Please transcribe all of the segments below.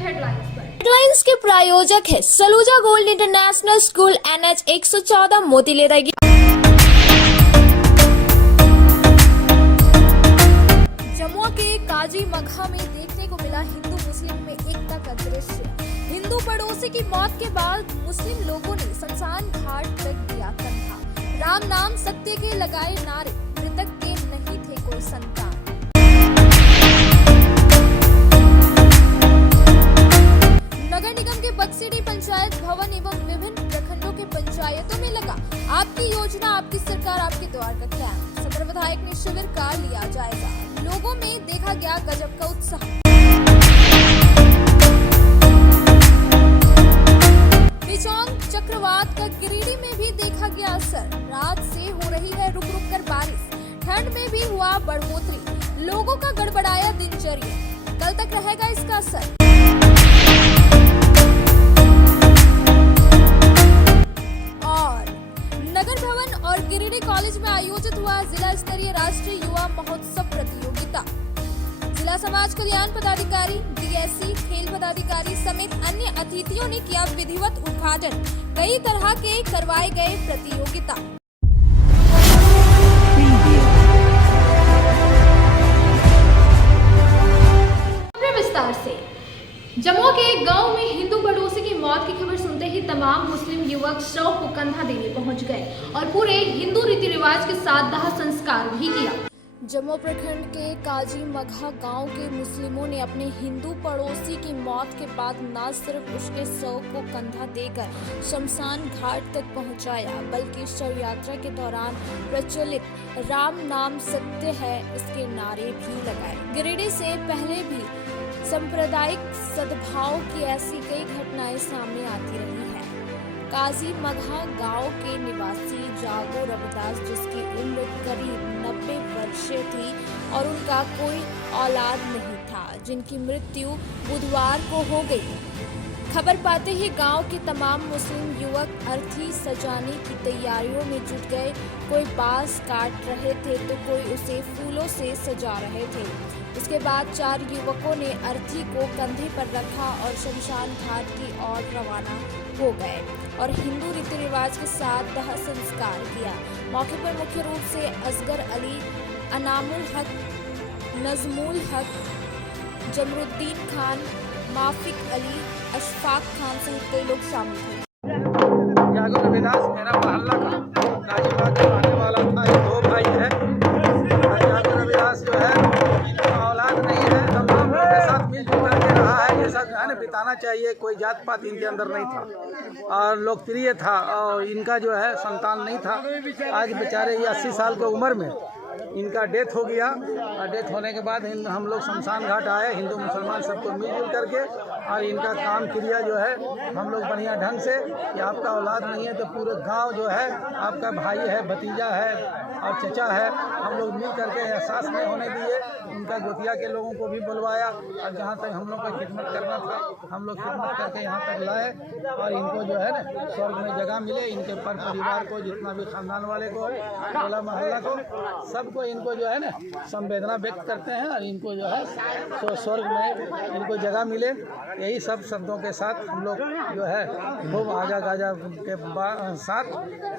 Headlines पर। Headlines के प्रायोजक है Saluja gold international school, NH 114, Motilera. Jamua के काजी मगहा में देखने को मिला हिंदू मुस्लिम में एकता का दृश्य। हिंदू पड़ोसी की मौत के बाद मुस्लिम लोगों ने शमशान घाट तक दिया कंधा। राम नाम सत्य के लगाए नारे, मृतक के नहीं थे कोई संतान। नगर निगम के बक्सीडी पंचायत भवन एवं विभिन्न प्रखंडों के पंचायतों में लगा आपकी योजना आपकी सरकार आपके द्वार का कैंप। सदर विधायक ने शिविर का लिया जायजा। लोगों में देखा गया गजब का उत्साह। पिचौंग चक्रवात का गिरिडीह में भी देखा गया असर। रात से हो रही है रुक रुक कर बारिश, ठंड में भी हुआ बढ़ोतरी, लोगों का गड़बड़ाया दिनचर्या। कल तक रहेगा इसका असर। नगर भवन और गिरिडीह कॉलेज में आयोजित हुआ जिला स्तरीय राष्ट्रीय युवा महोत्सव प्रतियोगिता। जिला समाज कल्याण पदाधिकारी, DSC, खेल पदाधिकारी समेत अन्य अतिथियों ने किया विधिवत उद्घाटन। कई तरह के करवाए गए प्रतियोगिता। विस्तार से जमुआ के एक गांव में हिंदू पड़ोसी की मौत की खबर सुनते ही तमाम मुस्लिम युवक शव को कंधा देने पहुंच गए और पूरे हिंदू रीति रिवाज के साथ दाह संस्कार भी किया। जमुआ प्रखंड के काजी मगहा गांव के मुस्लिमों ने अपने हिंदू पड़ोसी की मौत के बाद न सिर्फ उसके शव को कंधा देकर शमशान घाट तक पहुंचाया, बल्कि शव यात्रा के दौरान प्रचलित राम नाम सत्य है इसके नारे भी लगाए। गिरिडीह से पहले भी सांप्रदायिक सद्भाव की ऐसी कई घटनाएं सामने आती रही है। काजी मगहा गांव के निवासी जागो रविदास, जिसकी उम्र करीब 90 वर्षीय थी और उनका कोई औलाद नहीं था, जिनकी मृत्यु बुधवार को हो गई। खबर पाते ही गांव के तमाम मुस्लिम युवक अर्थी सजाने की तैयारियों में जुट गए। कोई बांस काट रहे थे तो कोई उसे फूलों से सजा रहे थे। इसके बाद 4 युवकों ने अर्थी को कंधे पर रखा और शमशान घाट की ओर रवाना हो गए और हिंदू रीति रिवाज के साथ दाह संस्कार किया। मौके पर मुख्य रूप से असगर अली, अनामुल हक, नजमुल हक, जमरुद्दीन खान, माफिक अली, अशफाक खान सहित कई लोग शामिल थे। जागो रविदास मेरा मोहल्ला का काजीबाग का रहने वाला था। ये 2 भाई है। जागो रविदास जो है इनका औलाद नहीं है, तमाम लोगों के साथ मिलजुल करके रहा है। ये सब जो है ना बिताना चाहिए। कोई जात पात इनके अंदर नहीं था और लोकप्रिय था और इनका जो है संतान नहीं था। आज बेचारे ये 80 साल की उम्र में इनका डेथ हो गया और डेथ होने के बाद हम लोग शमशान घाट आए, हिंदू मुसलमान सबको मिलजुल करके, और इनका काम क्रिया जो है हम लोग बढ़िया ढंग से कि आपका औलाद नहीं है तो पूरे गांव जो है आपका भाई है, भतीजा है और चचा है, हम लोग मिल करके एहसास नहीं होने दिए। उनका गोतिया के लोगों को भी बुलवाया और जहाँ तक हम लोग को खिदमत करना था हम लोग खिदमत करके यहाँ तक लाए और इनको जो है ना स्वर्ग में जगह मिले। इनके पर परिवार को, जितना भी खानदान वाले को, टोला मोहल्ला को, सबको इनको जो है ना संवेदना व्यक्त करते हैं और इनको जो है तो स्वर्ग में इनको जगह मिले। यही सब शब्दों के साथ हम लोग जो है खूब आजा गाजा के साथ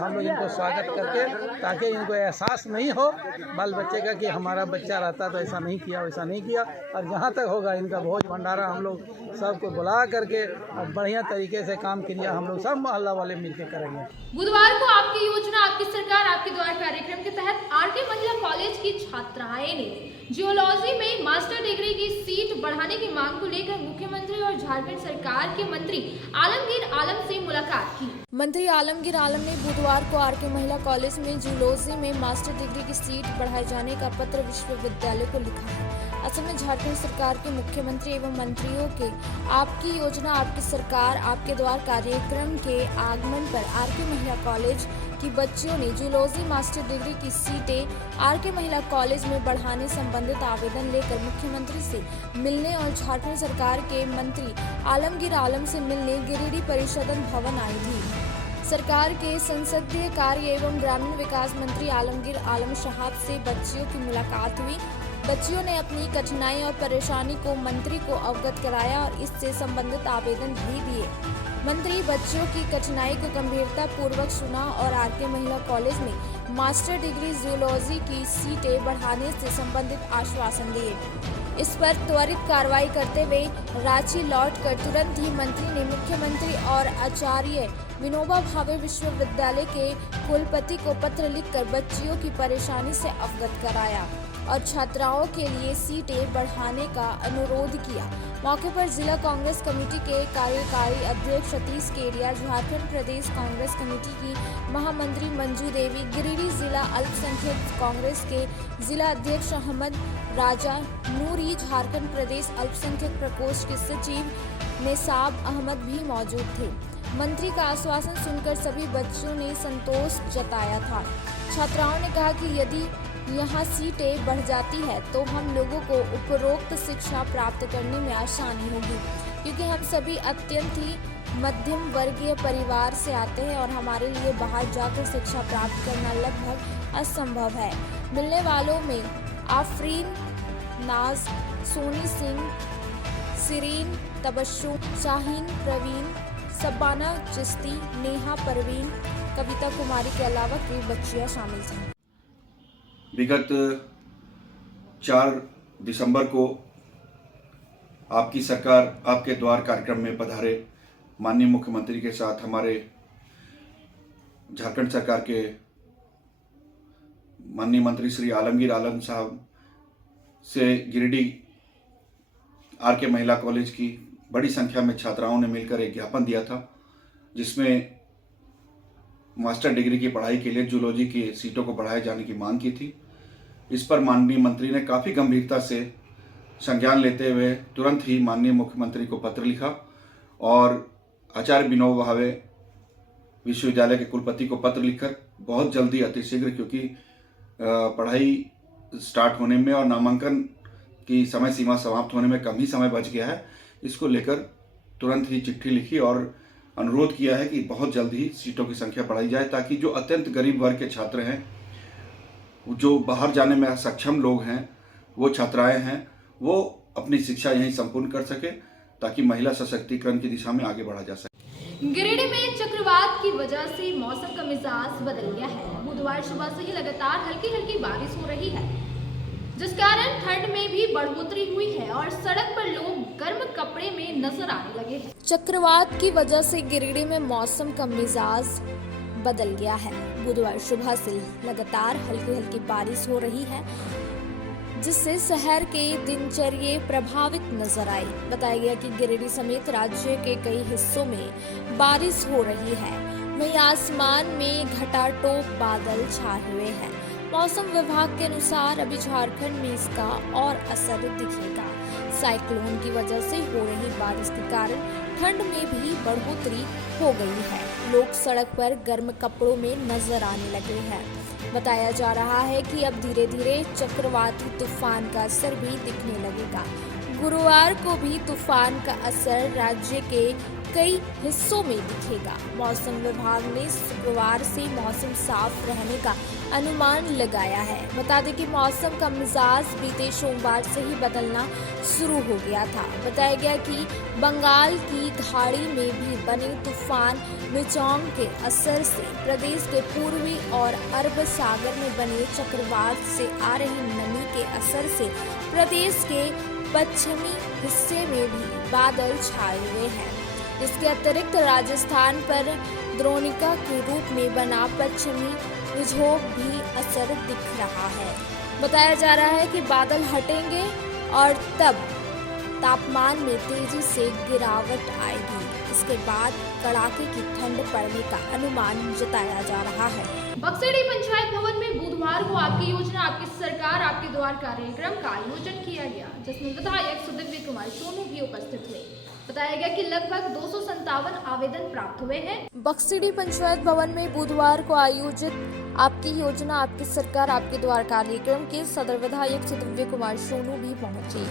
हम लोग इनको स्वागत करके, ताकि इनको एहसास नहीं हो बाल बच्चे का कि हमारा बच्चा रहता तो ऐसा नहीं किया, वैसा नहीं किया। और जहाँ तक होगा इनका भोज भंडारा हम लोग सबको बुला करके और बढ़िया तरीके से काम क्रिया हम लोग सब मोहल्ला वाले मिलकर करेंगे। बुधवार को आपकी योजना आपकी सरकार आपके द्वार कार्यक्रम के तहत RK महिला कॉलेज की छात्राएं ने जियोलॉजी में मास्टर डिग्री की सीट बढ़ाने की मांग को लेकर मुख्यमंत्री और झारखंड सरकार के मंत्री आलमगीर आलम से मुलाकात की। मंत्री आलमगीर आलम ने बुधवार को RK महिला कॉलेज में जियोलॉजी में मास्टर डिग्री की सीट बढ़ाए जाने का पत्र विश्वविद्यालय को लिखा है। असल में झारखंड सरकार के मुख्यमंत्री एवं मंत्रियों के आपकी योजना आपकी सरकार आपके द्वार कार्यक्रम के आगमन पर RK महिला कॉलेज की बच्चियों ने जियोलॉजी मास्टर डिग्री की सीटें RK महिला कॉलेज में बढ़ाने संबंधित आवेदन लेकर मुख्यमंत्री से मिलने और झारखंड सरकार के मंत्री आलमगीर आलम से मिलने गिरिडीह परिषदन भवन आई थी। सरकार के संसदीय कार्य एवं ग्रामीण विकास मंत्री आलमगीर आलम साहब से बच्चियों की मुलाकात हुई। बच्चियों ने अपनी कठिनाई और परेशानी को मंत्री को अवगत कराया और इससे संबंधित आवेदन भी दिए। मंत्री बच्चियों की कठिनाई को गंभीरता पूर्वक सुना और आरके महिला कॉलेज में मास्टर डिग्री जूलॉजी की सीटें बढ़ाने से संबंधित आश्वासन दिए। इस पर त्वरित कार्रवाई करते हुए रांची लौटकर तुरंत ही मंत्री ने मुख्यमंत्री और आचार्य विनोबा भावे विश्वविद्यालय के कुलपति को पत्र लिखकर बच्चियों की परेशानी से अवगत कराया और छात्राओं के लिए सीटें बढ़ाने का अनुरोध किया। मौके पर जिला कांग्रेस कमेटी के कार्यकारी अध्यक्ष सतीश केरिया, झारखंड प्रदेश कांग्रेस कमेटी की महामंत्री मंजू देवी, गिरिडीह जिला अल्पसंख्यक कांग्रेस के जिला अध्यक्ष अहमद राजा नूरी, झारखंड प्रदेश अल्पसंख्यक प्रकोष्ठ के सचिव नेसाब अहमद भी मौजूद थे। मंत्री का आश्वासन सुनकर सभी बच्चों ने संतोष जताया था। छात्राओं ने कहा कि यदि यहाँ सीटें बढ़ जाती है तो हम लोगों को उपरोक्त शिक्षा प्राप्त करने में आसानी होगी, क्योंकि हम सभी अत्यंत ही मध्यम वर्गीय परिवार से आते हैं और हमारे लिए बाहर जाकर शिक्षा प्राप्त करना लगभग असंभव है। मिलने वालों में आफरीन, नाज, सोनी सिंह, सिरीन, तबस्सुम, शाहीन, प्रवीण, सबाना चिश्ती, नेहा परवीन, कविता कुमारी के अलावा कई बच्चियां शामिल थीं। विगत 4 दिसंबर को आपकी सरकार आपके द्वार कार्यक्रम में पधारे माननीय मुख्यमंत्री के साथ हमारे झारखंड सरकार के माननीय मंत्री श्री आलमगीर आलम साहब से गिरिडीह आरके महिला कॉलेज की बड़ी संख्या में छात्राओं ने मिलकर एक ज्ञापन दिया था, जिसमें मास्टर डिग्री की पढ़ाई के लिए जूलॉजी की सीटों को बढ़ाए जाने की मांग की थी। इस पर माननीय मंत्री ने काफ़ी गंभीरता से संज्ञान लेते हुए तुरंत ही माननीय मुख्यमंत्री को पत्र लिखा और आचार्य विनोबा भावे विश्वविद्यालय के कुलपति को पत्र लिखकर बहुत जल्दी अतिशीघ्र, क्योंकि पढ़ाई स्टार्ट होने में और नामांकन की समय सीमा समाप्त होने में कम ही समय बच गया है, इसको लेकर तुरंत ही चिट्ठी लिखी और अनुरोध किया है कि बहुत जल्द ही सीटों की संख्या बढ़ाई जाए, ताकि जो अत्यंत गरीब वर्ग के छात्र हैं, जो बाहर जाने में सक्षम लोग हैं, वो छात्राएं हैं, वो अपनी शिक्षा यहीं संपूर्ण कर सके, ताकि महिला सशक्तिकरण की दिशा में आगे बढ़ा जा सके। गिरिडीह में चक्रवात की वजह से मौसम का मिजाज बदल गया है। बुधवार सुबह से ही लगातार हल्की हल्की बारिश हो रही है, जिस कारण ठंड में भी बढ़ोतरी हुई है और सड़क पर लोग गर्म कपड़े में नजर आने लगे हैं। चक्रवात की वजह से गिरिडीह में मौसम का मिजाज बदल गया है। बुधवार सुबह से लगातार हल्की हल्की बारिश हो रही है, जिससे शहर के दिनचर्या प्रभावित नजर आई। बताया गया कि गिरिडीह समेत राज्य के कई हिस्सों में बारिश हो रही है। वहीं आसमान में घटाटोप बादल छाए हुए हैं। मौसम विभाग के अनुसार अभी झारखंड में इसका और असर दिखेगा। साइक्लोन की वजह से हो रही बारिश के कारण ठंड में भी बढ़ोतरी हो गई है। लोग सड़क पर गर्म कपड़ों में नजर आने लगे हैं। बताया जा रहा है कि अब धीरे धीरे चक्रवाती तूफान का असर भी दिखने लगेगा। गुरुवार को भी तूफान का असर राज्य के कई हिस्सों में दिखेगा। मौसम विभाग ने शुक्रवार से मौसम साफ रहने का अनुमान लगाया है। बता दें कि मौसम का मिजाज बीते सोमवार से ही बदलना शुरू हो गया था। बताया गया कि बंगाल की खाड़ी में भी बने तूफान मिचोंग के असर से प्रदेश के पूर्वी और अरब सागर में बने चक्रवात से आ रही नमी के असर से प्रदेश के पश्चिमी हिस्से में भी बादल छाए हुए हैं। इसके अतिरिक्त राजस्थान पर द्रोणिका के रूप में बना पश्चिमी विक्षोभ भी असर दिख रहा है। बताया जा रहा है कि बादल हटेंगे और तब तापमान में तेजी से गिरावट आएगी। इसके बाद कड़ाके की ठंड पड़ने का अनुमान जताया जा रहा है। बक्सड़ी पंचायत भवन में बुधवार को आपकी योजना आपकी सरकार आपके द्वार कार्यक्रम का आयोजन किया गया, जिसमें विधायक सुदिव्य कुमार सोनू भी उपस्थित हुए। बताया गया कि लगभग 257 आवेदन प्राप्त हुए हैं। बक्सड़ी पंचायत भवन में बुधवार को आयोजित आपकी योजना आपकी सरकार आपके द्वार कार्यक्रम के सदर विधायक सुदिव्य कुमार सोनू भी पहुंचे।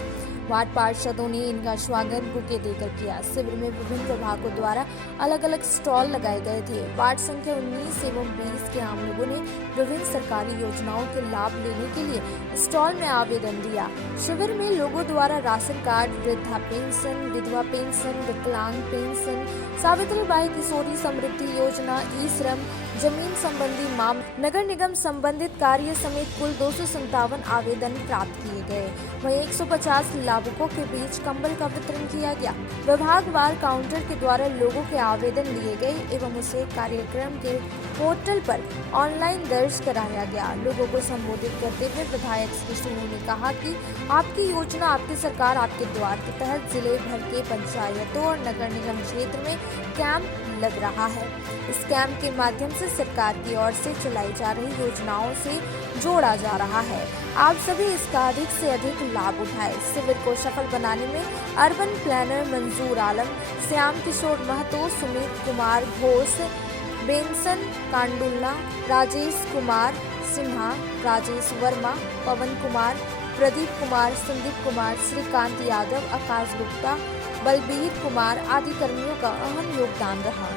वार्ड पार्षदों ने इनका स्वागत बुके देकर किया। शिविर में विभिन्न विभागों द्वारा अलग अलग स्टॉल लगाए गए थे। वार्ड संख्या 19 एवं 20 के आम लोगों ने विभिन्न सरकारी योजनाओं के लाभ लेने के लिए स्टॉल में आवेदन दिया। शिविर में लोगों द्वारा राशन कार्ड, वृद्धा पेंशन, विधवा पेंशन, विकलांग पेंशन, सावित्रीबाई किशोरी समृद्धि योजना, ई श्रम, जमीन संबंधी मामले, नगर निगम संबंधित कार्य समेत कुल 257 आवेदन प्राप्त किए गए। वहीं 150 लाभुकों के बीच कंबल का वितरण किया गया। विभागवार काउंटर के द्वारा लोगों के आवेदन लिए गए एवं उसे कार्यक्रम के पोर्टल पर ऑनलाइन दर्ज कराया गया। लोगों को संबोधित करते हुए विधायक श्री सोनू ने कहा कि आपकी योजना, आपकी सरकार, आपके द्वार के तहत जिले भर के पंचायतों और नगर निगम क्षेत्र में कैंप लग रहा है। इस कैंप के माध्यम से सरकार की ओर से चलाई जा रही योजनाओं से जोड़ा जा रहा है। आप सभी इसका अधिक से अधिक लाभ उठाएं। शिविर को सफल बनाने में अर्बन प्लानर मंजूर आलम, श्याम किशोर महतो, सुमित कुमार घोष, बेंसन कांडुलना, राजेश कुमार सिन्हा, राजेश वर्मा, पवन कुमार, प्रदीप कुमार, संदीप कुमार, श्रीकांत यादव, आकाश गुप्ता, बलबीर कुमार आदि कर्मियों का अहम योगदान रहा।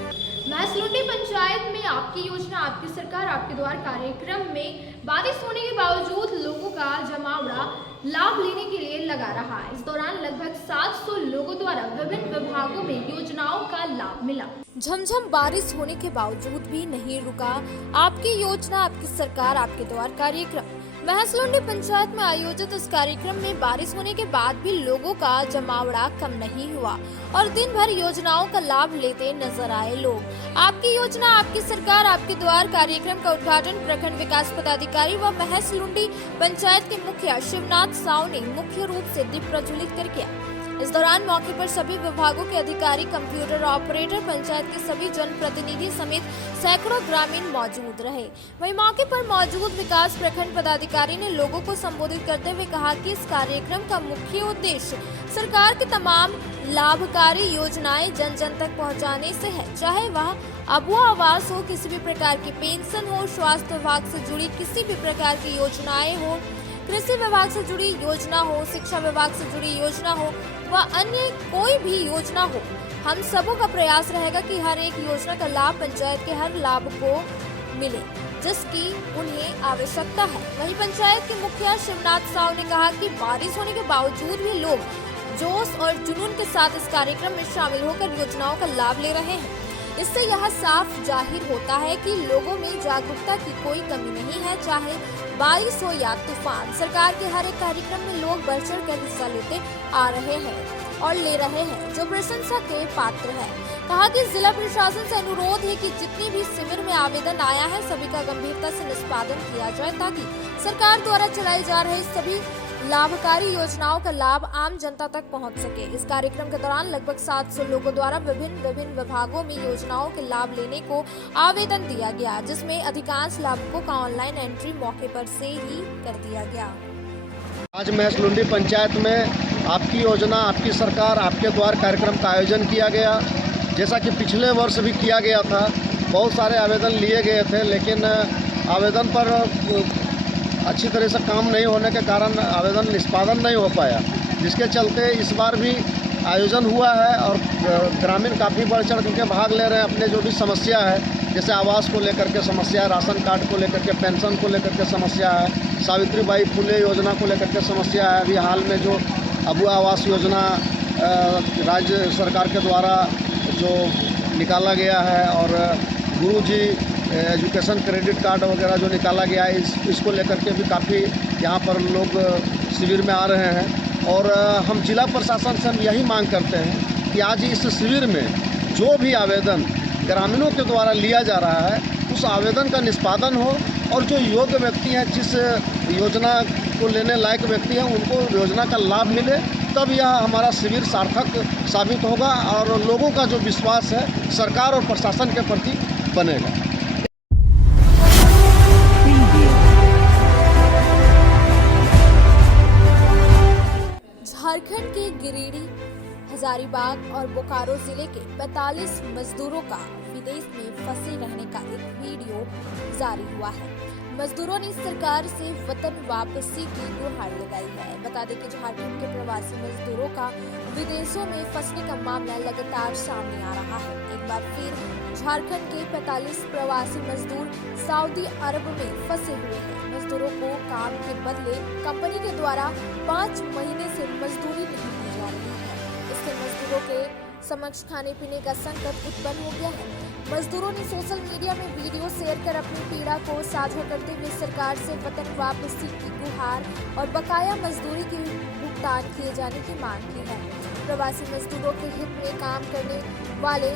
महसलुंडी पंचायत में आपकी योजना, आपकी सरकार, आपके द्वार कार्यक्रम में बारिश होने के बावजूद लोगों का जमावड़ा लाभ लेने के लिए लगा रहा। इस दौरान लगभग 700 लोगों द्वारा विभिन्न विभागों में योजनाओं का लाभ मिला। झमझम बारिश होने के बावजूद भी नहीं रुका आपकी योजना, आपकी सरकार, आपके द्वार कार्यक्रम। महसलुंडी पंचायत में आयोजित इस कार्यक्रम में बारिश होने के बाद भी लोगों का जमावड़ा कम नहीं हुआ और दिन भर योजनाओं का लाभ लेते नजर आए लोग। आपकी योजना, आपकी सरकार, आपके द्वार कार्यक्रम का उद्घाटन प्रखंड विकास पदाधिकारी व महसलुंडी पंचायत के मुखिया शिवनाथ साव ने मुख्य रूप से दीप प्रज्वलित कर किया। इस दौरान मौके पर सभी विभागों के अधिकारी, कंप्यूटर ऑपरेटर, पंचायत के सभी जनप्रतिनिधि समेत सैकड़ों ग्रामीण मौजूद रहे। वहीं मौके पर मौजूद विकास प्रखंड पदाधिकारी ने लोगों को संबोधित करते हुए कहा कि इस कार्यक्रम का मुख्य उद्देश्य सरकार की तमाम लाभकारी योजनाएं जन जन तक पहुंचाने से है, चाहे वह अबुआ आवास हो, किसी भी प्रकार की पेंशन हो, स्वास्थ्य विभाग से जुड़ी किसी भी प्रकार की योजनाएं हो, कृषि विभाग से जुड़ी योजना हो, शिक्षा विभाग से जुड़ी योजना हो व अन्य कोई भी योजना हो। हम सबों का प्रयास रहेगा कि हर एक योजना का लाभ पंचायत के हर लाभ को मिले जिसकी उन्हें आवश्यकता है। वहीं पंचायत के मुखिया शिवनाथ साव ने कहा कि बारिश होने के बावजूद भी लोग जोश और जुनून के साथ इस कार्यक्रम में शामिल होकर योजनाओं का लाभ ले रहे हैं। इससे यह साफ जाहिर होता है कि लोगों में जागरूकता की कोई कमी नहीं है, चाहे बारिश हो या तूफान। सरकार के हर एक कार्यक्रम में लोग बढ़ चढ़ कर हिस्सा लेते आ रहे हैं और ले रहे हैं, जो प्रशंसा के पात्र है। कहा कि जिला प्रशासन से अनुरोध है कि जितनी भी शिविर में आवेदन आया है सभी का गंभीरता से निष्पादन किया जाए ताकि सरकार द्वारा चलाई जा रही सभी लाभकारी योजनाओं का लाभ आम जनता तक पहुंच सके। इस कार्यक्रम के दौरान लगभग 700 लोगों द्वारा विभिन्न विभागों में योजनाओं के लाभ लेने को आवेदन दिया गया, जिसमें अधिकांश लाभुकों का ऑनलाइन एंट्री मौके पर से ही कर दिया गया। आज महसलुंडी पंचायत में आपकी योजना, आपकी सरकार, आपके द्वार कार्यक्रम का आयोजन किया गया। जैसा कि पिछले वर्ष भी किया गया था, बहुत सारे आवेदन लिए गए थे, लेकिन आवेदन पर अच्छी तरह से काम नहीं होने के कारण आवेदन निष्पादन नहीं हो पाया, जिसके चलते इस बार भी आयोजन हुआ है और ग्रामीण काफ़ी बढ़ चढ़ करके भाग ले रहे हैं। अपने जो भी समस्या है, जैसे आवास को लेकर के समस्या है, राशन कार्ड को लेकर के, पेंशन को लेकर के समस्या है, सावित्रीबाई फुले योजना को लेकर के समस्या है। अभी हाल में जो अबुआ आवास योजना राज्य सरकार के द्वारा जो निकाला गया है और गुरुजी एजुकेशन क्रेडिट कार्ड वगैरह जो निकाला गया है, इसको लेकर के भी काफ़ी यहाँ पर लोग शिविर में आ रहे हैं। और हम जिला प्रशासन से हम यही मांग करते हैं कि आज इस शिविर में जो भी आवेदन ग्रामीणों के द्वारा लिया जा रहा है, उस आवेदन का निष्पादन हो और जो योग्य व्यक्ति हैं, जिस योजना को लेने लायक व्यक्ति हैं, उनको योजना का लाभ मिले, तब यह हमारा शिविर सार्थक साबित होगा और लोगों का जो विश्वास है सरकार और प्रशासन के प्रति बनेगा। झारखंड के गिरिडीह, हजारीबाग और बोकारो जिले के 45 मजदूरों का विदेश में फंसे रहने का एक वीडियो जारी हुआ है। मजदूरों ने सरकार से वतन वापसी की गुहार लगाई है। बता दें कि झारखंड के प्रवासी मजदूरों का विदेशों में फंसने का मामला लगातार सामने आ रहा है। एक बार फिर झारखंड के 45 प्रवासी मजदूर सऊदी अरब में फंसे हुए हैं। मजदूरों को काम के बदले कंपनी के द्वारा 5 महीने से मजदूरी नहीं दी जा रही है। इससे मजदूरों के समक्ष खाने पीने का संकट उत्पन्न हो गया है। मजदूरों ने सोशल मीडिया में वीडियो शेयर कर अपनी पीड़ा को साझा करते हुए सरकार से वतन वापसी की गुहार और बकाया मजदूरी के भुगतान किए जाने की मांग की है। प्रवासी मजदूरों के हित में काम करने वाले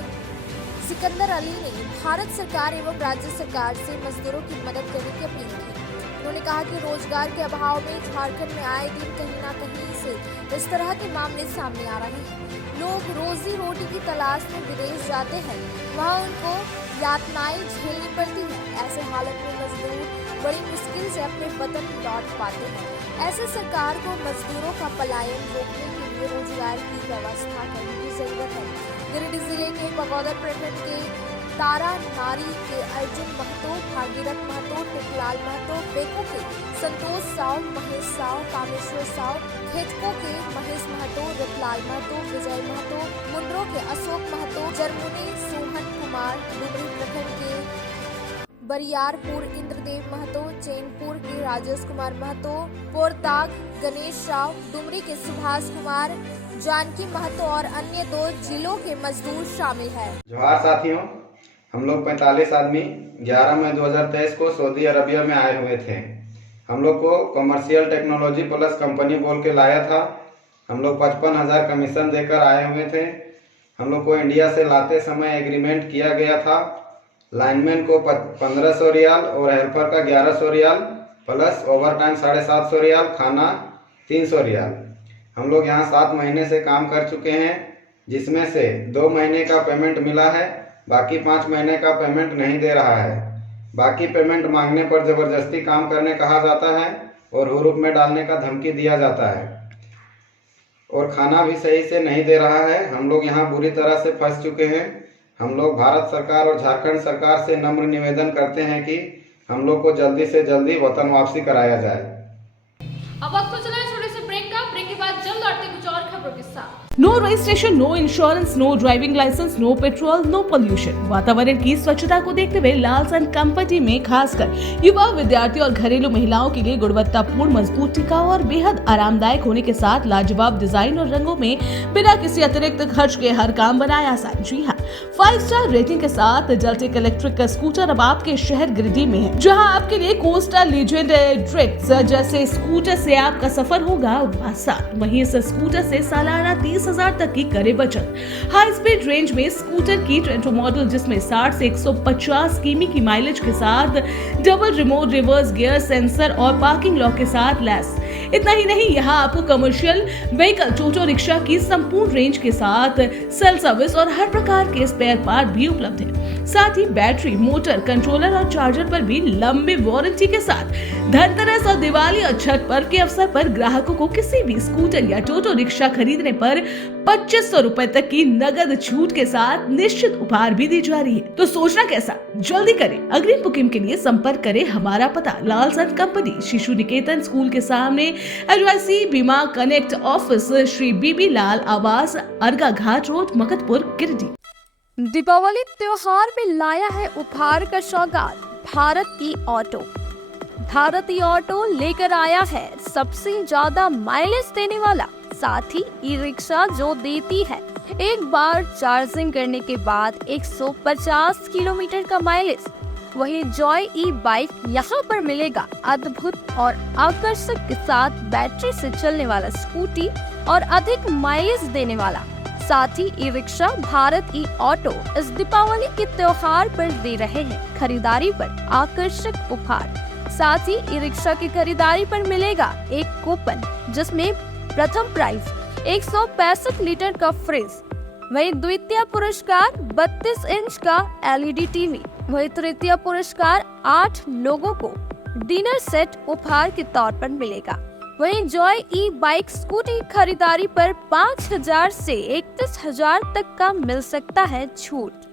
सिकंदर अली ने भारत सरकार एवं राज्य सरकार से मजदूरों की मदद करने की अपील की। उन्होंने कहा कि रोजगार के अभाव में झारखंड में आए दिन कहीं न कहीं से इस तरह के मामले सामने आ रहे हैं। लोग रोजी रोटी की तलाश में विदेश जाते हैं, वहाँ उनको यातनाएं झेलनी पड़ती हैं। ऐसे हालत में मजदूर बड़ी मुश्किल से अपने वतन लौट पाते हैं। ऐसे सरकार को मजदूरों का पलायन रोकने के लिए रोजगार की व्यवस्था करने की जरूरत है। गिरिडीह जिले के बगौदर प्रखंड के तारा नारी के अर्जुन महतो, भागीरथ महतो, टिकलाल महतो, बेको के संतोष साव, महेश साव, कामेश्वर साव, खेतको के महेश महतो, रतलाल महतो, विजय महतो, मुंड्रो के अशोक महतो, जरमुनी सोहन कुमार, डुमरी प्रखंड के बरियारपुर इंद्रदेव महतो, चैनपुर के राजेश कुमार महतो, पोरताग गणेश राव, डुमरी के सुभाष कुमार, जानकी महतो और अन्य 2 जिलों के मजदूर शामिल हैं। जोहार साथियों, हम लोग 45 आदमी 11 मई 2023 को सऊदी अरबिया में आए हुए थे। हम लोग को कमर्शियल टेक्नोलॉजी प्लस कंपनी बोल के लाया था। हम लोग 55,000 कमीशन देकर आए हुए थे। हम लोग को इंडिया से लाते समय एग्रीमेंट किया गया था। लाइनमैन को 1500 रियाल और हेल्पर का 1100 riyal plus overtime 750 riyal, खाना 300 रियाल। हम लोग यहाँ 7 महीने से काम कर चुके हैं, जिसमें से 2 महीने का पेमेंट मिला है, बाकी 5 महीने का पेमेंट नहीं दे रहा है। बाकी पेमेंट मांगने पर जबरदस्ती काम करने कहा जाता है और हुरूप में डालने का धमकी दिया जाता है और खाना भी सही से नहीं दे रहा है। हम लोग यहाँ बुरी तरह से फंस चुके हैं। हम लोग भारत सरकार और झारखंड सरकार से नम्र निवेदन करते हैं कि हम लोग को जल्दी से जल्दी वतन वापसी कराया जाए। अब वक्त को चला है छोटे से ब्रेक का। ब्रेक के बाद जल्द लौटते हैं कुछ और खबरों के साथ। No registration, no insurance, no driving licence, no petrol, no pollution. वातावरण की स्वच्छता को देखते हुए लालसन कंपनी में खासकर युवा, विद्यार्थी और घरेलू महिलाओं के लिए गुणवत्तापूर्ण, मजबूत, टिकाऊ और बेहद आरामदायक होने के साथ लाजवाब डिजाइन और रंगों में बिना किसी अतिरिक्त खर्च के हर काम बनाया आसान। जी हाँ, 5 स्टार रेटिंग के साथ जलटेक इलेक्ट्रिक का स्कूटर अब आपके शहर गिरिडीह में है, जहां आपके लिए कोस्टा लीजेंड ट्रिक्स जैसे स्कूटर से आपका सफर होगा आसान। वहीं इस स्कूटर से सालाना 30,000 तक की करे बचत। हाई स्पीड रेंज में स्कूटर की ट्रेंटो मॉडल, जिसमें 60 से 150 किमी की माइलेज के साथ double remote reverse gear sensor और पार्किंग लॉक के साथ लैस। इतना ही नहीं, यहाँ आपको कमर्शियल व्हीकल, टोटो रिक्शा की संपूर्ण रेंज के साथ सेल सर्विस और हर प्रकार के स्पेयर पार्ट भी उपलब्ध है। साथ ही बैटरी, मोटर, कंट्रोलर और चार्जर पर भी लंबी वारंटी के साथ धनतेरस और दिवाली और छठ पर्व के अवसर पर ग्राहकों को किसी भी स्कूटर या टोटो रिक्शा खरीदने पर 2500 रुपए तक की नगद छूट के साथ निश्चित उपहार भी दी जा रही है। तो सोचना कैसा, जल्दी करें। अग्रिम बुकिंग के लिए संपर्क करें। हमारा पता लालसन कंपनी, शिशु निकेतन स्कूल के सामने, HYC बीमा कनेक्ट ऑफिस, श्री बीबी लाल आवास, अर्गा घाट रोड, मकतपुर, गिरिडीह। दीपावली त्योहार में लाया है उपहार का सौगात भारती ऑटो। भारती ऑटो लेकर आया है सबसे ज्यादा माइलेज देने वाला, साथ ही ई रिक्शा जो देती है एक बार चार्जिंग करने के बाद 150 किलोमीटर का माइलेज। वही जॉय ई बाइक यहाँ पर मिलेगा अद्भुत और आकर्षक के साथ बैटरी से चलने वाला स्कूटी और अधिक माइलेज देने वाला। साथ ही ई रिक्शा भारत ई ऑटो इस दीपावली के त्योहार पर दे रहे हैं खरीदारी पर आकर्षक उपहार। साथ ही ई रिक्शा की खरीदारी पर मिलेगा एक कूपन, जिसमें प्रथम प्राइज 165 लीटर का फ्रिज, वही द्वितीय पुरस्कार 32 इंच का LED टीवी, वही तृतीय पुरस्कार 8 लोगों को डिनर सेट उपहार के तौर पर मिलेगा। वहीं जॉय ई बाइक स्कूटी खरीदारी पर 5,000 से 31,000 तक का मिल सकता है छूट।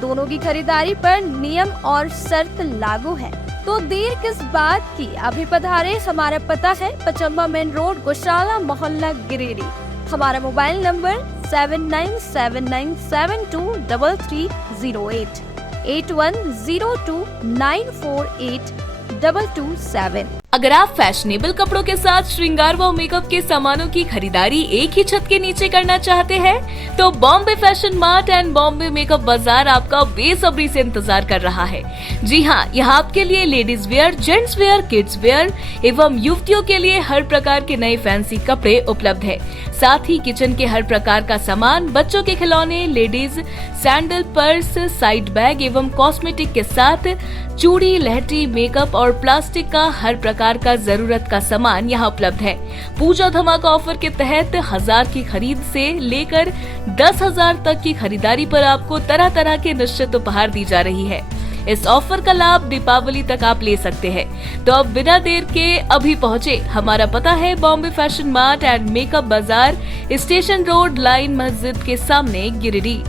दोनों की खरीदारी पर नियम और शर्त लागू है। तो देर किस बात की, अभी पधारे। हमारा पता है पचम्बा मेन रोड, गौशाला मोहल्ला, गिरिडीह। हमारा मोबाइल नंबर 7979723308 8102948227। अगर आप फैशनेबल कपड़ों के साथ श्रृंगार व मेकअप के सामानों की खरीदारी एक ही छत के नीचे करना चाहते हैं, तो Bombay fashion mart and Bombay makeup बाजार आपका बेसब्री से इंतजार कर रहा है। जी हाँ, यहाँ आपके लिए ladies wear, gents wear, kids where एवं युवतियों के लिए हर प्रकार के नए फैंसी कपड़े उपलब्ध है। साथ ही किचन के हर प्रकार का सामान, बच्चों के खिलौने, ladies sandal, purse, side bag एवं कॉस्मेटिक के साथ चूड़ी, लहठी, मेकअप और प्लास्टिक का हर प्रकार का जरूरत का सामान यहाँ उपलब्ध है। पूजा धमाका ऑफर के तहत 1000 की खरीद से लेकर 10,000 तक की खरीदारी पर आपको तरह तरह के निश्चित उपहार दी जा रही है। इस ऑफर का लाभ दीपावली तक आप ले सकते हैं। तो अब बिना देर के अभी पहुँचे। हमारा पता है Bombay fashion mart and makeup बाजार, स्टेशन रोड, लाइन मस्जिद के सामने, गिरिडीह।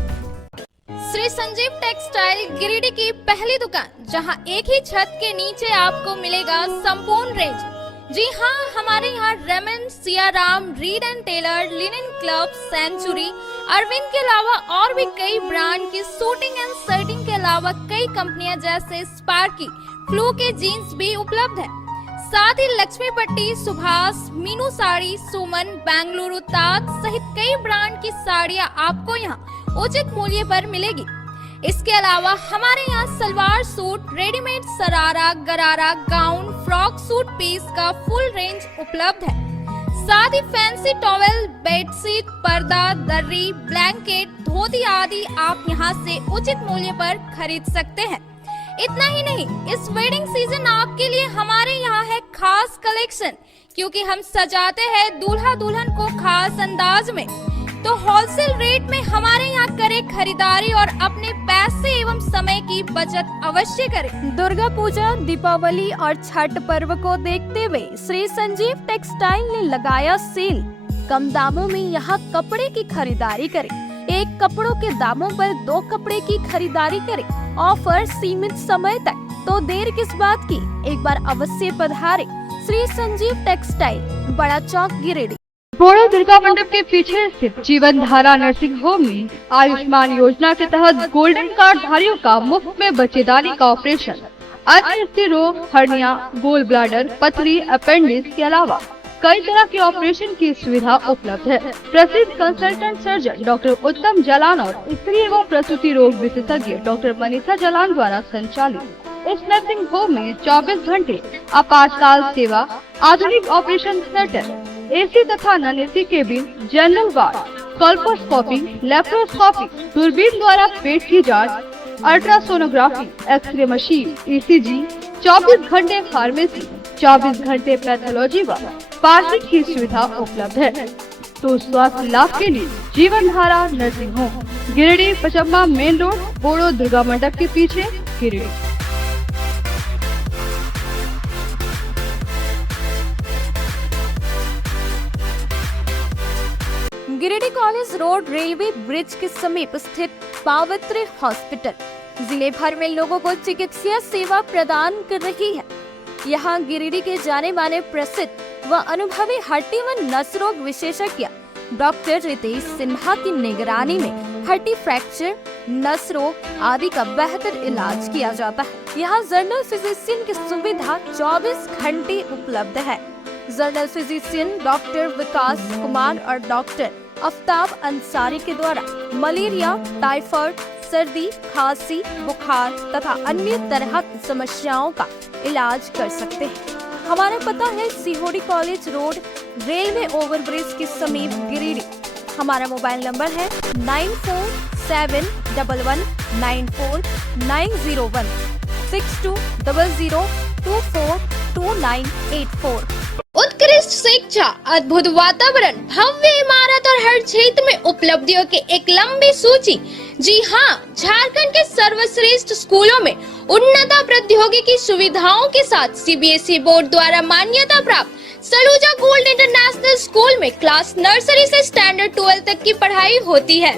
श्री संजीव टेक्सटाइल गिरिडीह की पहली दुकान, जहां एक ही छत के नीचे आपको मिलेगा संपूर्ण रेंज। जी हाँ, हमारे यहाँ Raymond, Siyaram, Reid and Taylor, Linen Club, Century, Arvind के अलावा और भी कई ब्रांड की सूटिंग एंड शर्टिंग के अलावा कई कंपनियां जैसे स्पार्की, फ्लू के जीन्स भी उपलब्ध है। साथ ही लक्ष्मी पट्टी, सुभाष, मीनू साड़ी, सुमन, बेंगलुरु ताज सहित कई ब्रांड की साड़ियां आपको यहाँ उचित मूल्य पर मिलेगी। इसके अलावा हमारे यहाँ सलवार सूट, रेडीमेड सरारा, गरारा, गाउन, फ्रॉक सूट पीस का फुल रेंज उपलब्ध है। साथ ही फैंसी टॉवेल, बेडशीट, पर्दा, दर्री, ब्लैंकेट, धोती आदि आप यहाँ से उचित मूल्य पर खरीद सकते हैं। इतना ही नहीं, इस वेडिंग सीजन आपके लिए हमारे यहाँ है खास कलेक्शन, क्योंकि हम सजाते हैं दूल्हा दुल्हन को खास अंदाज में। तो होलसेल रेट में हमारे यहाँ करें खरीदारी और अपने पैसे एवं समय की बचत अवश्य करें। दुर्गा पूजा, दीपावली और छठ पर्व को देखते हुए श्री संजीव टेक्सटाइल ने लगाया सेल। कम दामों में यहाँ कपड़े की खरीदारी करें। एक कपड़ों के दामों पर 2 कपड़े की खरीदारी करें। ऑफर सीमित समय तक, तो देर किस बात की, एक बार अवश्य पधारें। श्री संजीव टेक्सटाइल, बड़ा चौक, गिरिडीह। बोड़ो दुर्गा मंडप के पीछे स्थित जीवन धारा नर्सिंग होम में आयुष्मान योजना के तहत गोल्डन कार्ड धारियों का मुफ्त में बच्चेदानी का ऑपरेशन, अन्य स्त्री रोग, हर्निया, गोल ब्लाडर, पथरी, अपेंडिक्स के अलावा कई तरह के ऑपरेशन की सुविधा उपलब्ध है। प्रसिद्ध कंसल्टेंट सर्जन डॉक्टर उत्तम जालान और स्त्री एवं प्रसूति रोग विशेषज्ञ डॉक्टर मनीषा जालान द्वारा संचालित इस नर्सिंग होम में 24 घंटे आपातकाल सेवा, आधुनिक ऑपरेशन थिएटर, एसी तथा non AC cabin, general ward, colposcopy, laparoscopy, दूरबीन द्वारा पेट की जांच, अल्ट्रासोनोग्राफी, एक्सरे मशीन, ईसीजी, 24 घंटे फार्मेसी, 24 घंटे पैथोलॉजी व पार्किंग की सुविधा उपलब्ध है। तो स्वास्थ्य लाभ के लिए Jeevan Dhara nursing home, Giridih, Pachamba main road, बोड़ो दुर्गा मंडप के पीछे, Giridih. Giridih college road, railway bridge के समीप स्थित पावित्र हॉस्पिटल जिले भर में लोगों को चिकित्सा सेवा प्रदान कर रही है। यहाँ गिरिडीह के जाने माने प्रसिद्ध व अनुभवी हड्डी व नस रोग विशेषज्ञ डॉक्टर रितेश सिन्हा की निगरानी में हड्डी फ्रैक्चर, नस रोग आदि का बेहतर इलाज किया जाता है। यहाँ जनरल फिजिशियन की सुविधा 24 घंटे उपलब्ध है। जनरल फिजिशियन डॉक्टर विकास कुमार और डॉक्टर आफ्ताब अंसारी के द्वारा मलेरिया, टाइफाइड, सर्दी, खांसी, बुखार तथा अन्य तरह की समस्याओं का इलाज कर सकते हैं। हमारा पता है सीहोडी कॉलेज रोड, रेलवे ओवरब्रिज के समीप, गिरिडीह। हमारा मोबाइल नंबर है 9471194901 6200242984। उत्कृष्ट शिक्षा, अद्भुत वातावरण, भव्य इमारत और हर क्षेत्र में उपलब्धियों की एक लंबी सूची। जी हाँ, झारखंड के सर्वश्रेष्ठ स्कूलों में उन्नत प्रौद्योगिकी सुविधाओं के साथ सीबीएसई बोर्ड द्वारा मान्यता प्राप्त सलूजा गोल्ड इंटरनेशनल स्कूल में क्लास नर्सरी से स्टैंडर्ड 12 तक की पढ़ाई होती है।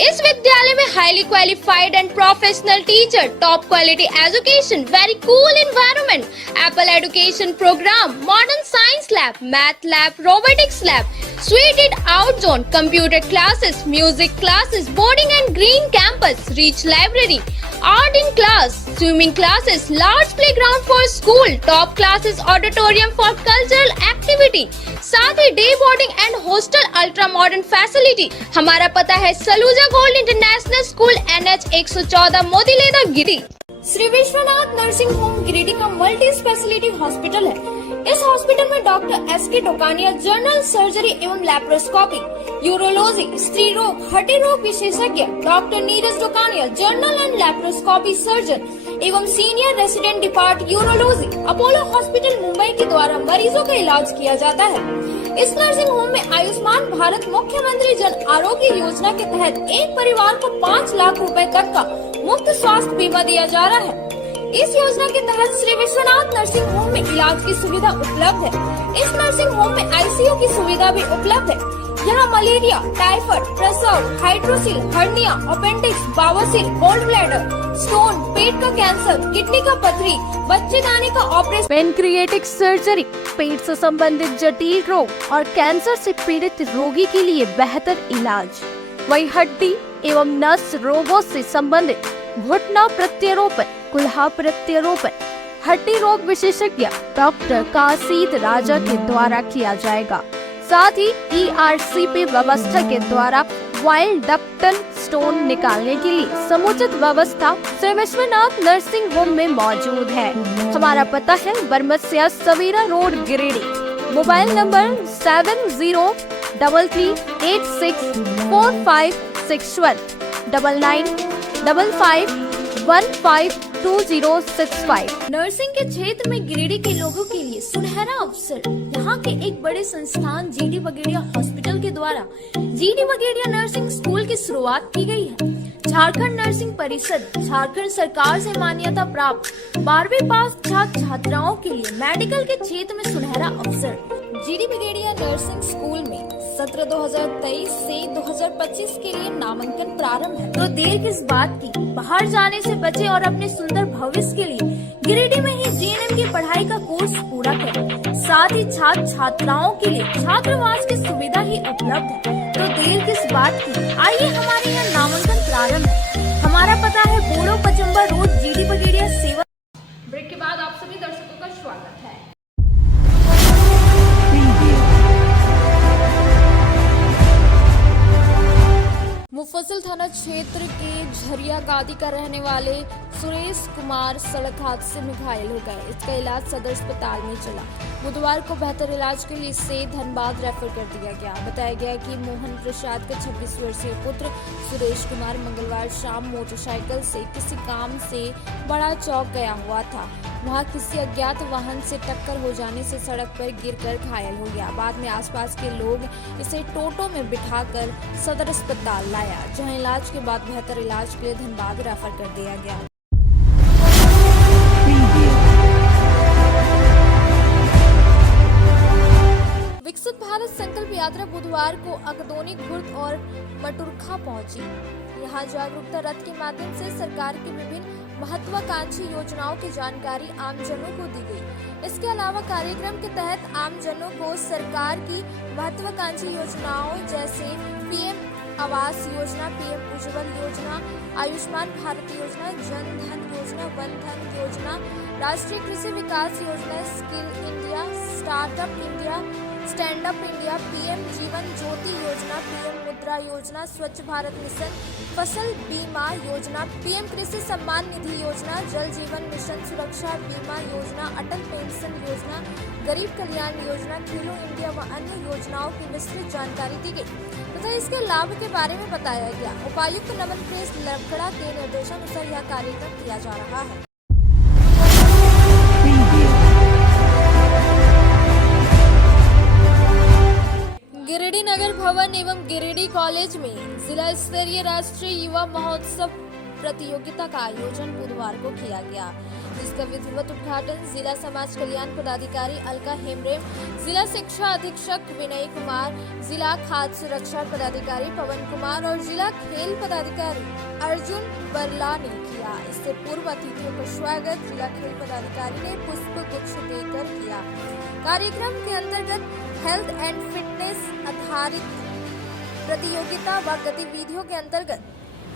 इस विद्यालय में highly qualified and professional teacher, top quality education, very cool environment, Apple education programme, modern science lab, math lab, robotics lab, suited out zone, computer classes, music classes, boarding and green campus, rich library, art in class, swimming classes, large playground for school, top classes, auditorium for cultural activity, साथ ही day boarding and hostel ultra modern facility. हमारा पता है Saluja gold international school, NH 114, Motileda, Giri. Shri Vishwanath nursing home Giridih का multi speciality hospital है। इस hospital में doctor SK Tokania general surgery एवं लैप्रोस्कोपी, यूरोलॉजी, स्त्री रोग, हड्डी रोग विशेषज्ञ, doctor Neeraj Tokania general and laparoscopy surgeon एवं senior resident depart urology, Apollo hospital Mumbai के द्वारा मरीजों का इलाज किया जाता है। इस नर्सिंग होम में आयुष्मान भारत मुख्यमंत्री जन आरोग्य योजना के तहत एक परिवार को 5 लाख रुपए तक का मुफ्त स्वास्थ्य बीमा दिया जा रहा है। इस योजना के तहत श्री विश्वनाथ नर्सिंग होम में इलाज की सुविधा उपलब्ध है। इस नर्सिंग होम में ICU की सुविधा भी उपलब्ध है। यहाँ मलेरिया, टाइफाइड, प्रसव, हाइड्रोसिल, हर्निया, अपेंडिक्स, बवासीर, गोल्ड ब्लैडर, स्टोन, पेट का कैंसर, किडनी का पथरी, बच्चेदानी का ऑपरेशन, पेनक्रिएटिक सर्जरी, पेट से संबंधित जटिल रोग और कैंसर से पीड़ित रोगी के लिए बेहतर इलाज। वही हड्डी एवं नस रोगों से संबंधित घुटना प्रत्यारोपण, कुल्हा प्रत्यारोपण, हड्डी रोग विशेषज्ञ डॉक्टर काशीद राजा के द्वारा किया जाएगा। साथ ही ERCP व्यवस्था के द्वारा वाइल्ड डक्टल स्टोन निकालने के लिए समुचित व्यवस्था श्री विश्वनाथ नर्सिंग होम में मौजूद है। हमारा पता है Baramasia Savera road, Giridih. Mobile number 7033864561 9955152065। Nursing के क्षेत्र में गिरिडीह के लोगों के लिए सुनहरा अवसर। यहाँ के एक बड़े संस्थान GD बगेड़िया हॉस्पिटल के द्वारा GD बगेड़िया नर्सिंग स्कूल की शुरुआत की गई है। झारखंड नर्सिंग परिषद झारखंड सरकार से मान्यता प्राप्त 12वीं पास छात्र छात्राओं के लिए मेडिकल के क्षेत्र में सुनहरा अवसर। GD बगेड़िया नर्सिंग स्कूल में सत्र 2023 से 2025 के लिए नामांकन प्रारंभ है। तो देर किस बात की, बाहर जाने से बचे और अपने सुंदर भविष्य के लिए गिरिडीह में ही GNM की पढ़ाई का कोर्स पूरा करें। साथ ही छात्र छात्राओं के लिए छात्रावास की सुविधा ही उपलब्ध है। तो देर किस बात की, आइए हमारे यहाँ नामांकन प्रारंभ है। हमारा पता है बोड़ो पचम्बर रोड, GD बगेड़िया सेवा। ब्रेक के बाद आप सभी दर्शकों का स्वागत है। मुफस्सिल थाना क्षेत्र के झरिया गादी का रहने वाले सुरेश कुमार सड़क हादसे में घायल हो गए। इसका इलाज सदर अस्पताल में चला। बुधवार को बेहतर इलाज के लिए इसे धनबाद रेफर कर दिया गया। बताया गया कि मोहन प्रसाद का 26 वर्षीय पुत्र सुरेश कुमार मंगलवार शाम मोटरसाइकिल से किसी काम से बड़ा चौक गया हुआ था। वहां किसी अज्ञात वाहन से टक्कर हो जाने से सड़क पर गिरकर घायल हो गया। बाद में आसपास के लोग इसे टोटो में बिठाकर सदर अस्पताल लाया, जहां इलाज के बाद बेहतर इलाज के लिए धनबाद रेफर कर दिया गया। विकसित भारत संकल्प यात्रा बुधवार को अगदोनी खुर्द और मटुरखा पहुंची। यहाँ जागरूकता रथ के माध्यम से सरकार की विभिन्न महत्वाकांक्षी योजनाओं की जानकारी आमजनों को दी गई। इसके अलावा कार्यक्रम के तहत आमजनों को सरकार की महत्वाकांक्षी योजनाओं जैसे PM आवास योजना, PM उज्ज्वल योजना, आयुष्मान भारत योजना, जन धन योजना, वन धन योजना, राष्ट्रीय कृषि विकास योजना, skill India, startup India, stand up India, PM Jeevan Jyoti योजना, PM मुद्रा योजना, स्वच्छ भारत मिशन, फसल बीमा योजना, PM कृषि सम्मान निधि योजना, जल जीवन मिशन, सुरक्षा बीमा योजना, अटल पेंशन योजना, गरीब कल्याण योजना, खेलो इंडिया व अन्य योजनाओं की विस्तृत जानकारी दी गई तथा इसके लाभ के बारे में बताया गया। उपायुक्त नमन प्रेस लवगड़ा के निर्देशानुसार यह कार्यक्रम किया जा रहा है। गिरिडीह नगर भवन एवं गिरिडीह कॉलेज में जिला स्तरीय राष्ट्रीय युवा महोत्सव प्रतियोगिता का आयोजन बुधवार को किया गया, जिसका विधिवत उद्घाटन जिला समाज कल्याण पदाधिकारी अलका हेमब्रम, जिला शिक्षा अधीक्षक विनय कुमार, जिला खाद्य सुरक्षा पदाधिकारी पवन कुमार और जिला खेल पदाधिकारी अर्जुन बरला ने किया। इससे पूर्व अतिथियों का स्वागत जिला खेल पदाधिकारी ने पुष्प गुच्छ देकर किया। कार्यक्रम के अंतर्गत हेल्थ एंड फिटनेस आधारित प्रतियोगिता व गतिविधियों के अंतर्गत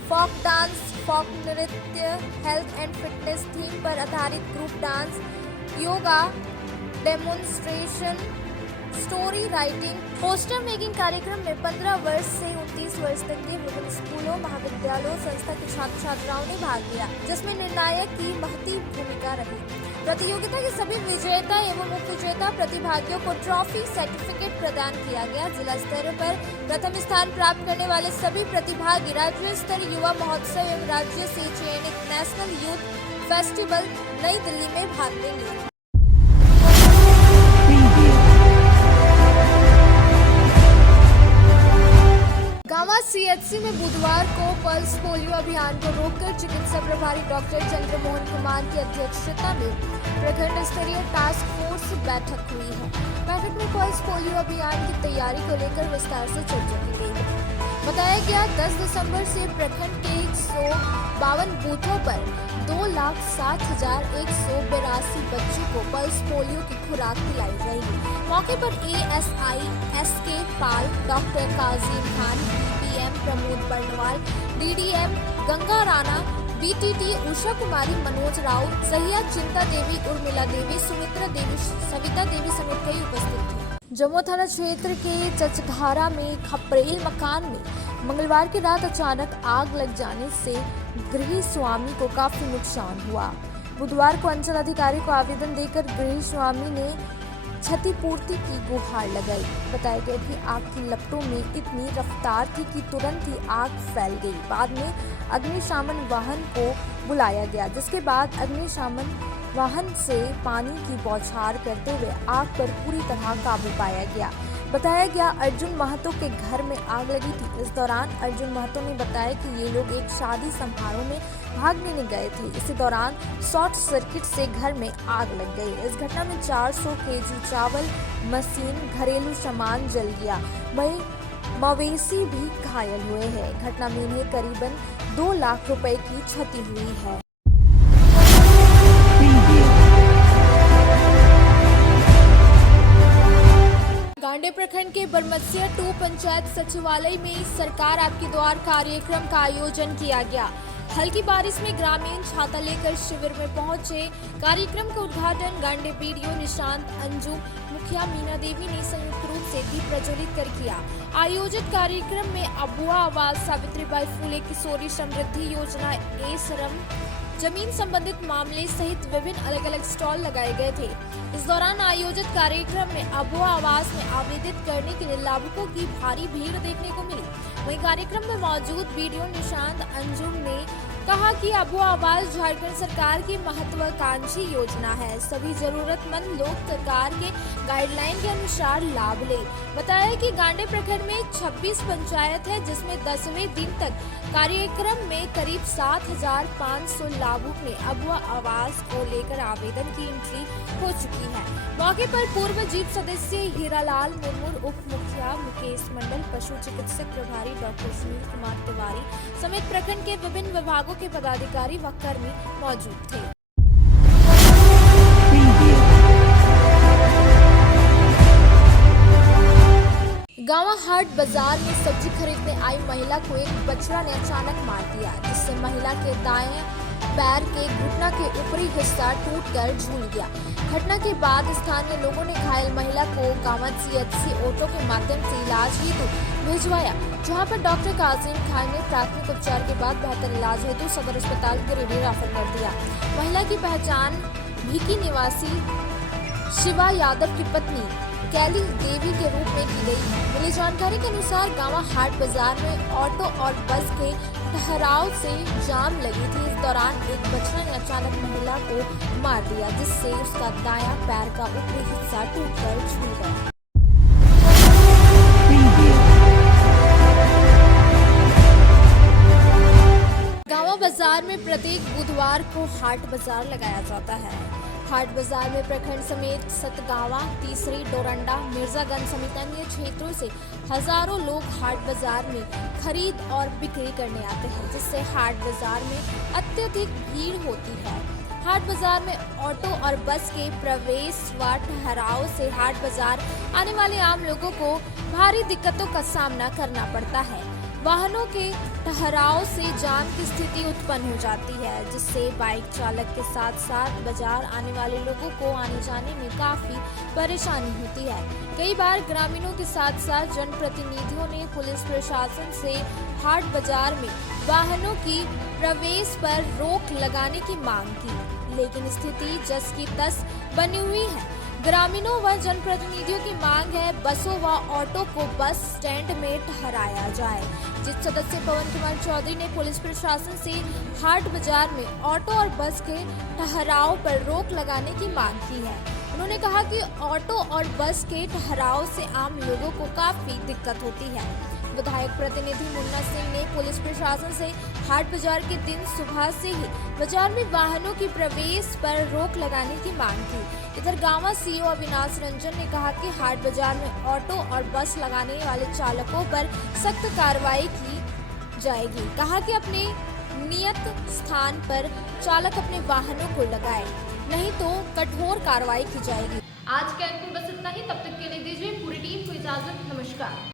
फोक डांस, फोक नृत्य, हेल्थ एंड फिटनेस थीम पर आधारित group dance, yoga, demonstration, story writing, poster making कार्यक्रम में 15 वर्ष से 29 वर्ष तक के विभिन्न स्कूलों, महाविद्यालयों, संस्था के छात्र छात्राओं ने भाग लिया, जिसमें निर्णायक की महती भूमिका रही। प्रतियोगिता के सभी विजेता एवं उप विजेता प्रतिभागियों को ट्रॉफी, सर्टिफिकेट प्रदान किया गया। जिला स्तर पर प्रथम स्थान प्राप्त करने वाले सभी प्रतिभागी राज्य स्तरीय युवा महोत्सव एवं राज्य से चयनित नेशनल यूथ फेस्टिवल नई दिल्ली में भाग लेंगे। गांवा सीएचसी में बुधवार को पल्स पोलियो अभियान को रोककर चिकित्सा प्रभारी डॉक्टर चंद्रमोहन कुमार की अध्यक्षता में प्रखंड स्तरीय टास्क फोर्स बैठक हुई है। बैठक में पल्स पोलियो अभियान की तैयारी को लेकर विस्तार से चर्चा की गई। बताया गया 10 दिसंबर से प्रखंड के 152 बूथों पर 2,60,182 बच्चों को पल्स पोलियो की खुराक पिलाई जाएगी। मौके पर ASI SK Pal, doctor Kazim Khan, BPM Pramod Barnwal, DDM Ganga Rana, BTT Usha Kumari, Manoj Raut, सहिया चिंता देवी, उर्मिला देवी, सुमित्रा देवी, सविता देवी समेत कई उपस्थित थे। जम्मू थाना क्षेत्र के चचघारा में खपरेल मकान में मंगलवार की रात अचानक आग लग जाने से गृह स्वामी को काफी नुकसान हुआ। बुधवार को अंचल अधिकारी को आवेदन देकर गृह स्वामी ने क्षतिपूर्ति की गुहार लगाई। बताया गया कि आग की लपटों में इतनी रफ्तार थी कि तुरंत ही आग फैल गई। बाद में अग्निशमन वाहन को बुलाया गया, जिसके बाद अग्निशमन वाहन से पानी की बौछार करते हुए आग पर पूरी तरह काबू पाया गया। बताया गया अर्जुन महतो के घर में आग लगी थी। इस दौरान अर्जुन महतो ने बताया कि ये लोग एक शादी समारोह में भाग लेने गए थे। इसी दौरान शॉर्ट सर्किट से घर में आग लग गई। इस घटना में 400 केजी चावल, मशीन, घरेलू सामान जल गया। वहीं मवेशी भी घायल हुए हैं। घटना में इन्हें करीबन 2 लाख रुपए की क्षति हुई है। गांडे प्रखंड के बरमसिया 2 पंचायत सचिवालय में सरकार आपके द्वार कार्यक्रम का आयोजन किया गया। हल्की बारिश में ग्रामीण छाता लेकर शिविर में पहुंचे। कार्यक्रम का उद्घाटन गांडे BDO निशांत, अंजुम, मुखिया मीना देवी ने संयुक्त रूप से दीप प्रज्वलित कर किया। आयोजित कार्यक्रम में अबुआ आवास, सावित्रीबाई फुले किशोरी समृद्धि योजना, श्रम, जमीन संबंधित मामले सहित विभिन्न अलग अलग स्टॉल लगाए गए थे। इस दौरान आयोजित कार्यक्रम में अबुआ आवास में आवेदित करने के लिए लाभुकों की भारी भीड़ देखने को मिली। वहीं कार्यक्रम में मौजूद BDO निशांत अंजुम ने कहा कि अबुआ आवास झारखंड सरकार की महत्वाकांक्षी योजना है। सभी जरूरतमंद लोग सरकार के गाइडलाइन के अनुसार लाभ ले। बताया कि गांडे प्रखंड में 26 पंचायत है, जिसमें 10वें दिन तक कार्यक्रम में करीब 7,500 लाभुक ने अबुआ आवास को लेकर आवेदन की एंट्री हो चुकी है। मौके पर पूर्व जीप सदस्य हीरालाल मुर्मू, उप मुखिया मुकेश मंडल, पशु चिकित्सक प्रभारी डॉक्टर सुनील कुमार तिवारी समेत प्रखंड के विभिन्न विभागों के पदाधिकारी व कर्मी मौजूद थे। गांवा हाट बाजार में सब्जी खरीदने आई महिला को एक बछड़ा ने अचानक मार दिया, जिससे महिला के दाएं पैर के घुटना के ऊपरी हिस्सा टूटकर झूल गया। घटना के बाद स्थानीय लोगों ने घायल महिला को गांवा CHC ऑटो के माध्यम से इलाज हेतु भिजवाया, जहां पर डॉक्टर काजिम खान ने प्राथमिक उपचार के बाद बेहतर इलाज हेतु सदर अस्पताल गिरिडीह रेफर कर दिया। महिला की पहचान भीकी निवासी शिवा यादव की पत्नी कैली देवी के रूप में की गई है। मिली जानकारी के अनुसार गांवा हाट बाजार में ऑटो और बस के ठहराव से जाम लगी थी। इस दौरान एक बछड़ा ने अचानक महिला को मार दिया, जिससे उसका दायां पैर का ऊपरी हिस्सा टूटकर झूल गया। गांवा बाजार में प्रत्येक बुधवार को हाट बाजार लगाया जाता है। हाट बाजार में प्रखंड समेत सतगावा, तीसरी, डोरंडा, मिर्जागंज समेत अन्य क्षेत्रों से हजारों लोग हाट बाजार में खरीद और बिक्री करने आते हैं, जिससे हाट बाजार में अत्यधिक भीड़ होती है। हाट बाजार में ऑटो और बस के प्रवेश व ठहराव से हाट बाजार आने वाले आम लोगों को भारी दिक्कतों का सामना करना पड़ता है। वाहनों के ठहराव से जाम की स्थिति उत्पन्न हो जाती है, जिससे बाइक चालक के साथ साथ बाजार आने वाले लोगों को आने जाने में काफी परेशानी होती है। कई बार ग्रामीणों के साथ साथ जनप्रतिनिधियों ने पुलिस प्रशासन से हाट बाजार में वाहनों की प्रवेश पर रोक लगाने की मांग की, लेकिन स्थिति जस की तस बनी हुई है। ग्रामीणों व जनप्रतिनिधियों की मांग है बसों व ऑटो को बस स्टैंड में ठहराया जाए। जिस सदस्य पवन कुमार चौधरी ने पुलिस प्रशासन से हाट बाजार में ऑटो और बस के ठहराव पर रोक लगाने की मांग की है। उन्होंने कहा कि ऑटो और बस के ठहराव से आम लोगों को काफी दिक्कत होती है। विधायक प्रतिनिधि मुन्ना सिंह ने पुलिस प्रशासन से हाट बाजार के दिन सुबह से ही बाजार में वाहनों की प्रवेश पर रोक लगाने की मांग की। इधर गांवा सीओ अविनाश रंजन ने कहा कि हाट बाजार में ऑटो और बस लगाने वाले चालकों पर सख्त कार्रवाई की जाएगी। कहा कि अपने नियत स्थान पर चालक अपने वाहनों को लगाए, नहीं तो कठोर कार्रवाई की जाएगी। आज के अंक में बस इतना ही। तब तक के लिए दीजिए पूरी टीम को इजाजत। नमस्कार।